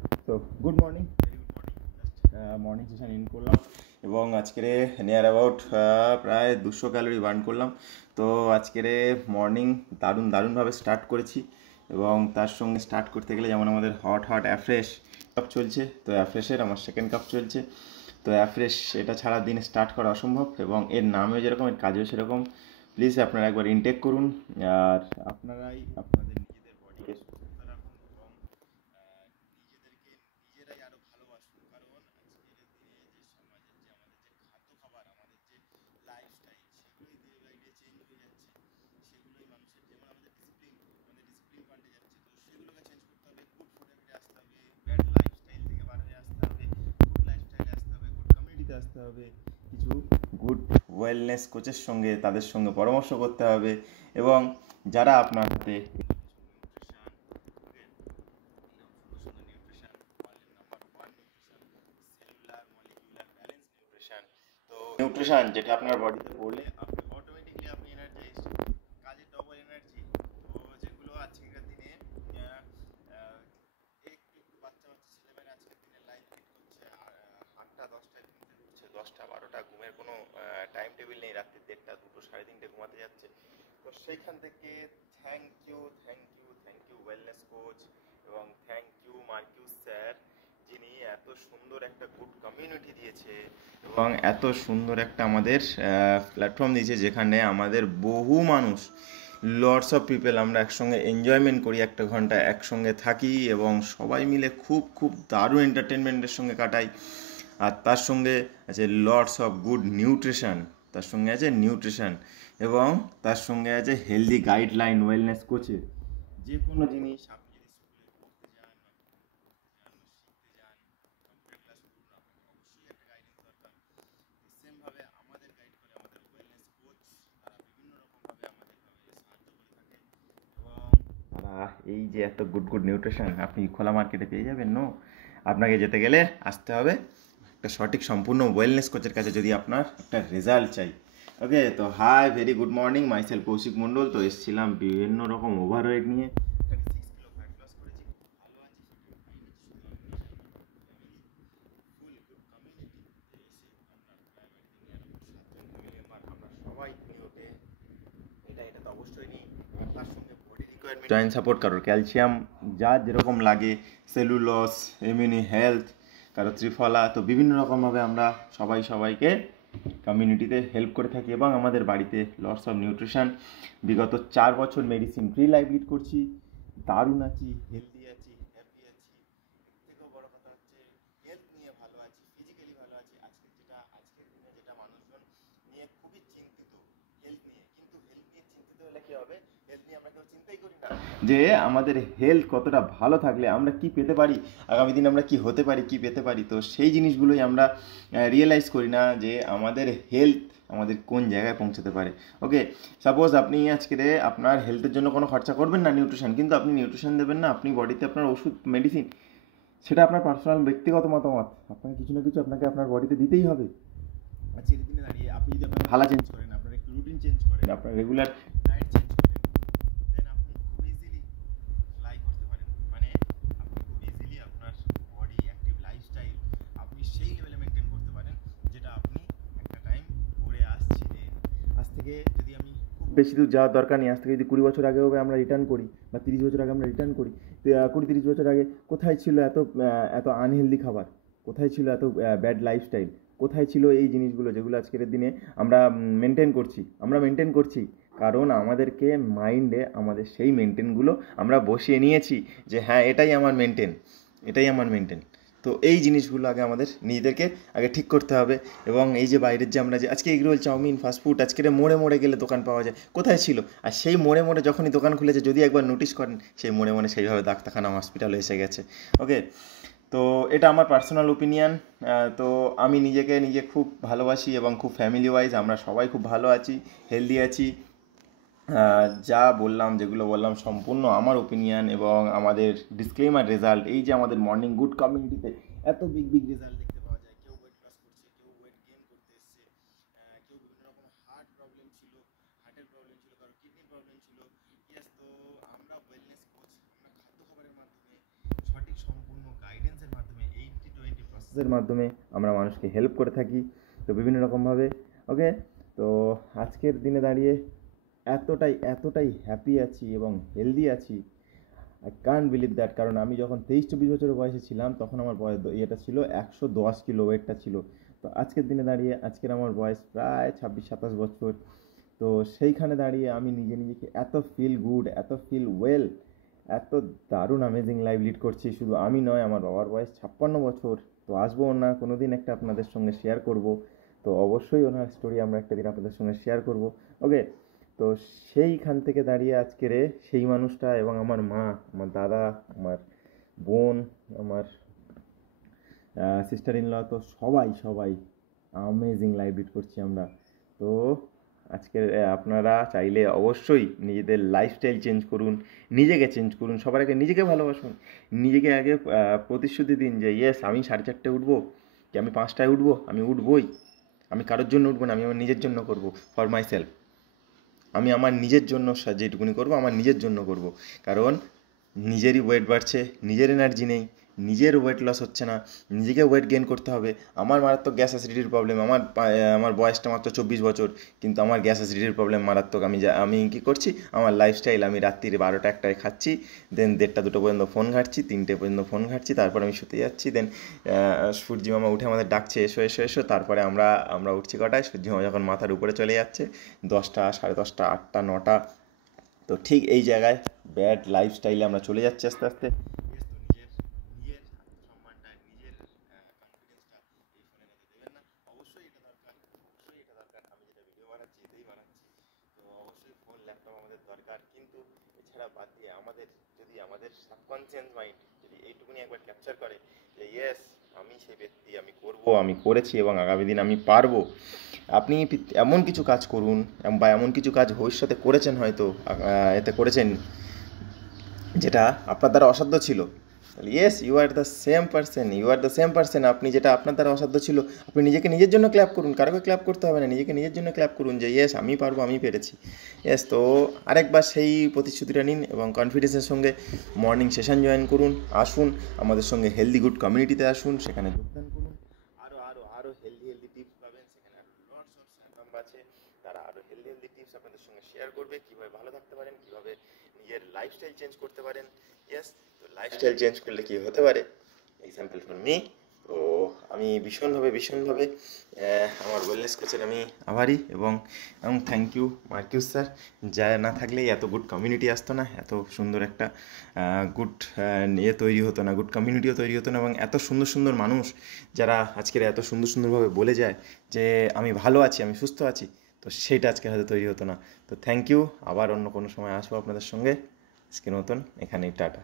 তো good morning, morning session in করলাম এবং আজকের নিয়ার অ্যাবাউট প্রায় 200 ক্যালোরি বার্ন করলাম। তো আজকের মর্নিং দারুণভাবে স্টার্ট করেছি এবং তার সঙ্গে স্টার্ট করতে গেলে যেমন আমাদের হট অ্যাফ্রেশ কাপ চলছে, তো অ্যাফ্রেশের আমার সেকেন্ড কাপ চলছে। তো অ্যাফ্রেশ এটা ছাড়া দিন স্টার্ট করা অসম্ভব এবং এর নামেও যেরকম এর কাজেও সেরকম। প্লিজ আপনারা একবার ইনটেক করুন আর আপনারাই আপনাদের নিজেদের বডিকে সুস্থ রাখুন এবং নিজেদেরকে নিজেরাই আরো ভালোবাসুন। কারণ আজকের দিনে যে সমাজের যে আমাদের যে খাদ্য খাবার, আমাদের যে লাইফস্টাইল, সেগুলোই ডে বাই ডে চেঞ্জ হয়ে যাচ্ছে। সেগুলোই মানুষের যেমন আমাদের ডিসিপ্লিন পাল্টে যাচ্ছে, তো সেগুলোকে চেঞ্জ করতে হবে। গুড ফুডে ফিরে আসতে হবে, ব্যাড লাইফস্টাইল থেকে বার হয়ে আসতে হবে, গুড লাইফস্টাইলে আসতে হবে, গুড কমিউনিটিতে আসতে হবে, কিছু গুড ওয়েলনেস কোচের সঙ্গে তাদের সঙ্গে পরামর্শ করতে হবে এবং যারা আপনার হাতে নিউট্রিশন যেটা আপনার বডিতে পড়লে আপনি অটোমেটিকলি আপনি এনার্জাইজ, কাজের ডবল এনার্জি। তো যেগুলো আজকের দিনে একটু বাচ্চা ছেলেমেয়েরা আজকের দিনে লাইফ লিড করছে, 8টা 10টায় ঘুমতে উঠছে, 10টা 12টা ঘুমের কোনো টাইম টেবিল নেই, রাত্রি 1টা 2টো 3:30 ঘুমাতে যাচ্ছে। তো সেইখান থেকে থ্যাংক ইউ ওয়েলনেস কোচ এবং থ্যাংক ইউ মার্কিউস স্যার, যিনি এত সুন্দর একটা গুড কমিউনিটি দিয়েছে এবং এত সুন্দর একটা আমাদের প্ল্যাটফর্ম দিয়েছে যেখানে আমাদের বহু মানুষ, লটস অফ পিপল আমরা একসঙ্গে এনজয়মেন্ট করি, 1 ঘন্টা একসঙ্গে থাকি এবং সবাই মিলে খুব খুব দারুণ এন্টারটেনমেন্টের সঙ্গে কাটাই। আর তার সঙ্গে আছে লটস অফ গুড নিউট্রিশন, তার সঙ্গে আছে নিউট্রিশন এবং তার সঙ্গে আছে হেলদি গাইডলাইন ওয়েলনেস কোচের। যে কোনো জিনিস আপনি যদি স্কুলে পড়তে যান বা শিখতে যান, কম্পিউটার ক্লাস করুন, আপনাকে অবশ্যই একটা গাইডেন্স দরকার। সেমভাবে আমাদের গাইড করে আমাদের ওয়েলনেস কোচ, তারা বিভিন্ন রকমভাবে আমাদেরভাবে সাহায্য করে থাকে এবং তারা এই যে এত গুড নিউট্রিশন আপনি খোলা মার্কেটে পেয়ে যাবেন। নো, আপনাকে যেতে গেলে আসতে হবে একটা সঠিক সম্পূর্ণ ওয়েলনেস কোচের কাছে যদি আপনার একটা রেজাল্ট চাই। ওকে, তো hi very good morning, myself Koushik Mondal. তো এসেছিলাম বিভিন্ন রকম ওভারওয়েট নিয়ে, 36 কিলো ফ্যাট লস করেছি, খুব ভালো আছি, ফিট ফাইন আছি। শুধু আমি নয়, আমার ফ্যামিলি ফুল গুড কমিউনিটি এসে আমরা প্রায় বাড়িতে নিয়ে আরো 7জন ফ্যামিলি মেম্বার, আমরা সবাই নিয়োগে এটা তো অবশ্যই নিই। আর তার সঙ্গে বডি রিকোয়ারমেন্ট জয়েন্ট সাপোর্ট, কারোর ক্যালসিয়াম যার যেরকম লাগে, সেলুলস, ইমিউনি হেলথ, কারো ত্রিফলা, তো বিভিন্ন রকমভাবে আমরা সবাইকে কমিউনিটিতে হেল্প করে থাকি এবং আমাদের বাড়িতে লটস অফ নিউট্রিশন। বিগত 4 বছর মেডিসিন ফ্রি লাইফ লিড করছি, দারুণ আছি, হেলদি আছি, হ্যাপি আছি। এর থেকেও বড় কথা হচ্ছে হেলথ নিয়ে ভালো আছি, ফিজিক্যালি ভালো আছি। আজকের দিনে যেটা মানুষজন নিয়ে খুবই চিন্তিত, হেলথ নিয়ে। কিন্তু হেলথ নিয়ে চিন্তিত হলে কি হবে? হেলথ নিয়ে আমরা কেউ চিন্তাই করি না যে আমাদের হেলথ কতটা ভালো থাকলে আমরা কি পেতে পারি, আগামী দিন আমরা কি হতে পারি, কি পেতে পারি। তো সেই জিনিসগুলোই আমরা রিয়েলাইজ করি না যে আমাদের হেলথ আমাদের কোন জায়গায় পৌঁছাতে পারে। ওকে, সাপোজ আপনি আজকে আপনার হেলথের জন্য কোনো খরচা করবেন না নিউট্রিশন, কিন্তু আপনি নিউট্রিশন দেবেন না, আপনি বডিতে আপনার ওষুধ মেডিসিন, সেটা আপনার পার্সোনাল ব্যক্তিগত মতামত, আপনাকে কিছু না কিছু আপনাকে আপনার বডিতে দিতেই হবে। আজকের দিনে দাঁড়িয়ে আপনি যদি আপনার খালা চেঞ্জ করেন, আপনার একটু রুটিন চেঞ্জ করেন, আপনার রেগুলার ডায়েট চেঞ্জ করেন, দেন আপনি খুব ইজিলি ফ্লাই করতে পারেন। মানে আপনি খুব ইজিলি আপনার বডি অ্যাক্টিভ লাইফস্টাইল আপনি সেই লেভেলে মেনটেন করতে পারেন যেটা আপনি একটা টাইম করে আসছিলেন। আজ থেকে যদি আমি খুব বেশি দূর যাওয়ার দরকার নেই, আজ থেকে যদি 20 বছর আগে হবে আমরা রিটার্ন করি বা 30 বছর আগে আমরা রিটার্ন করি, 20-30 বছর আগে কোথায় ছিল এত আনহেলদি খাবার, কোথায় ছিল এত ব্যাড লাইফস্টাইল, কোথায় ছিল এই জিনিসগুলো যেগুলো আজকের দিনে আমরা মেনটেন করছি। কারণ আমাদেরকে মাইন্ডে আমাদের সেই মেনটেনগুলো আমরা বসিয়ে নিয়েছি যে হ্যাঁ এটাই আমার মেনটেন। তো এই জিনিসগুলো আগে আমাদের নিজেদেরকে আগে ঠিক করতে হবে। এবং এই যে বাইরের যে আমরা যে আজকে এগরোল চাউমিন ফাস্টফুড আজকের মোড়ে গেলে দোকান পাওয়া যায়, কোথায় ছিল? আর সেই মোড়ে যখনই দোকান খুলেছে, যদি একবার নোটিস করেন, সেই মোড়ে সেইভাবে ডাক্তারখানা হসপিটাল এসে গেছে। ওকে, তো এটা আমার পার্সোনাল ওপিনিয়ন। তো আমি নিজে খুব ভালোবাসি এবং খুব ফ্যামিলি ওয়াইজ আমরা সবাই খুব ভালো আছি, হেলদি আছি। যা বললাম, যেগুলো বললাম সম্পূর্ণ আমার ওপিনিয়ন এবং আমাদের ডিসক্লেমার রেজাল্ট। এই যে আমাদের মর্নিং গুড কমিউনিটিতে এত বিগ রেজাল্ট দেখতে পাওয়া যায়, কেউ ওয়েট লস করছে, কেউ ওয়েট গেইন করতে এসছে, কেউ বিভিন্ন রকম হার্টের প্রবলেম ছিল, কারো কিডনির প্রবলেম ছিল। ইয়েস, তো আমরা ওয়েলনেস কোচ, আমরা খাদ্য খাবারের মাধ্যমে সঠিক সম্পূর্ণ গাইডেন্স প্রসেসের মাধ্যমে আমরা মানুষকে হেল্প করে থাকি, তো বিভিন্ন রকমভাবে। ওকে, তো আজকের দিনে দাঁড়িয়ে এতটাই হ্যাপি আছি এবং হেলদি আছি, আই কান্ট বিলিভ দ্যাট। কারণ আমি যখন 23-24 বছরের বয়সে ছিলাম তখন আমার বয়স ইয়েটা ছিল 110 কিলো, ওয়েটটা ছিল। তো আজকের দিনে দাঁড়িয়ে আজকের আমার বয়স প্রায় 26-27 বছর। তো সেইখানে দাঁড়িয়ে আমি নিজেকে এত ফিল গুড, এত ফিল ওয়েল, এত দারুণ অ্যামেজিং লাইফ লিড করছি। শুধু আমি নয়, আমার বাবার বয়স 56 বছর। তো আসবো ওনার কোনো দিন একটা আপনাদের সঙ্গে শেয়ার করব। তো অবশ্যই ওনার স্টোরি আমরা একটা দিন আপনাদের সঙ্গে শেয়ার করব। ওকে, তো সেইখান থেকে দাঁড়িয়ে আজকের সেই মানুষটা এবং আমার মা, আমার দাদা, আমার বোন, আমার সিস্টার ইন ল, তো সবাই অ্যামেজিং লাইফ লিড করছি আমরা। তো আজকের আপনারা চাইলে অবশ্যই নিজেদের লাইফস্টাইল চেঞ্জ করুন, নিজেকে চেঞ্জ করুন, সবার আগে নিজেকে ভালোবাসুন। নিজেকে আগে প্রতিশ্রুতি দিন যে ইয়েস, আমি 4:30 উঠবো, কি আমি 5টায় উঠবো, আমি উঠবই। আমি কারোর জন্য উঠবো না, আমি আমার নিজের জন্য করবো, ফর মাই সেলফ। আমি আমার নিজের জন্য যেটুকুনি করবো আমার নিজের জন্য করব। কারণ নিজেরই ওয়েট বাড়ছে, নিজের এনার্জি নেই, নিজের ওয়েট লস হচ্ছে না, নিজেকে ওয়েট গেইন করতে হবে। আমার মারাত্মক গ্যাস অ্যাসিডিটির প্রবলেম, আমার বয়সটা মাত্র 24 বছর, কিন্তু আমার গ্যাস অ্যাসিডিটির প্রবলেম মারাত্মক। আমি কী করছি, আমার লাইফস্টাইল, আমি রাত্রিরে 12টা-1টায় খাচ্ছি, দেন 1:30-2টো পর্যন্ত ফোন ঘাঁটছি, 3টে পর্যন্ত ফোন ঘাঁটছি, তারপর আমি শুতে যাচ্ছি। দেন সূর্যি মামা উঠে আমাদের ডাকছে, এসো এসো এসো। তারপরে আমরা উঠছি কটায়, সূর্যি মামা যখন মাথার উপরে চলে যাচ্ছে 10টা, 10:30, 8টা, 9টা। তো ঠিক এই জায়গায় ব্যাড লাইফস্টাইলে আমরা চলে যাচ্ছি আস্তে আস্তে। নিজের নিজের আত্মসম্মানটা, নিজের কনফিডেন্সটা এই ফোনের মধ্যে দেবেন না। অবশ্যই এটা দরকার, অবশ্যই এটা দরকার। আমি যেটা ভিডিও বানাচ্ছি এতেই বানাচ্ছি। তো অবশ্যই ফোন, ল্যাপটপ আমাদের দরকার, কিন্তু এছাড়া বাদ দিয়ে আমাদের সাবকনসিয়াস মাইন্ড যদি এইটুকুনি একবার ক্যাপচার করে যে ইয়েস, আমি সেই ব্যক্তি, আমি করবো, আমি করেছি এবং আগামী দিন আমি পারবো। আপনি এমন কিছু কাজ করুন বা এমন কিছু কাজ ভবিষ্যতে করেছেন, হয়তো এতে করেছেন যেটা আপনার দ্বারা অসাধ্য ছিল। Yes, you are the same person. আপনি যেটা আপনার দ্বারা অসাধ্য ছিল, আপনি নিজেকে নিজের জন্য ক্ল্যাপ করুন, কারোকে ক্ল্যাপ করতে হবে না, নিজেকে নিজের জন্য ক্ল্যাপ করুন যে ইয়েস, আমি পারবো, আমি পেরেছি। ইয়েস, তো আরেকবার সেই প্রতিশ্রুতিটা নিন এবং কনফিডেন্সের সঙ্গে মর্নিং সেশন জয়েন করুন। আসুন আমাদের সঙ্গে হেলদি গুড কমিউনিটিতে আসুন, সেখানে যোগদান করুন। আরও হেলদি টিপস পাবেন সেখানে। লটস অফ স্যাম্পাম আছে, তারা আরও হেলদি টিপস আপনাদের সঙ্গে শেয়ার করবে, কীভাবে ভালো থাকতে পারেন, কীভাবে নিজের লাইফস্টাইল চেঞ্জ করতে পারেন। ইয়েস, তো লাইফস্টাইল চেঞ্জ করলে কী হতে পারে, এক্সাম্পল ফর মি। তো আমি ভীষণভাবে আমার ওয়েলনেস কোচের আমি আভারী এবং থ্যাংক ইউ মার্কিউস স্যার। যা না থাকলে এত গুড কমিউনিটি আসতো না, এত সুন্দর একটা গুড তৈরি হতো না, গুড কমিউনিটিও তৈরি হতো না, এবং এত সুন্দর মানুষ যারা আজকের এত সুন্দরভাবে বলে যায় যে আমি ভালো আছি, আমি সুস্থ আছি, তো সেটা আজকে হয়তো তৈরি হতো না। তো থ্যাংক ইউ, আবার অন্য কোনো সময় আসবো আপনাদের সঙ্গে। আজকের মতন এখানেই টাটা।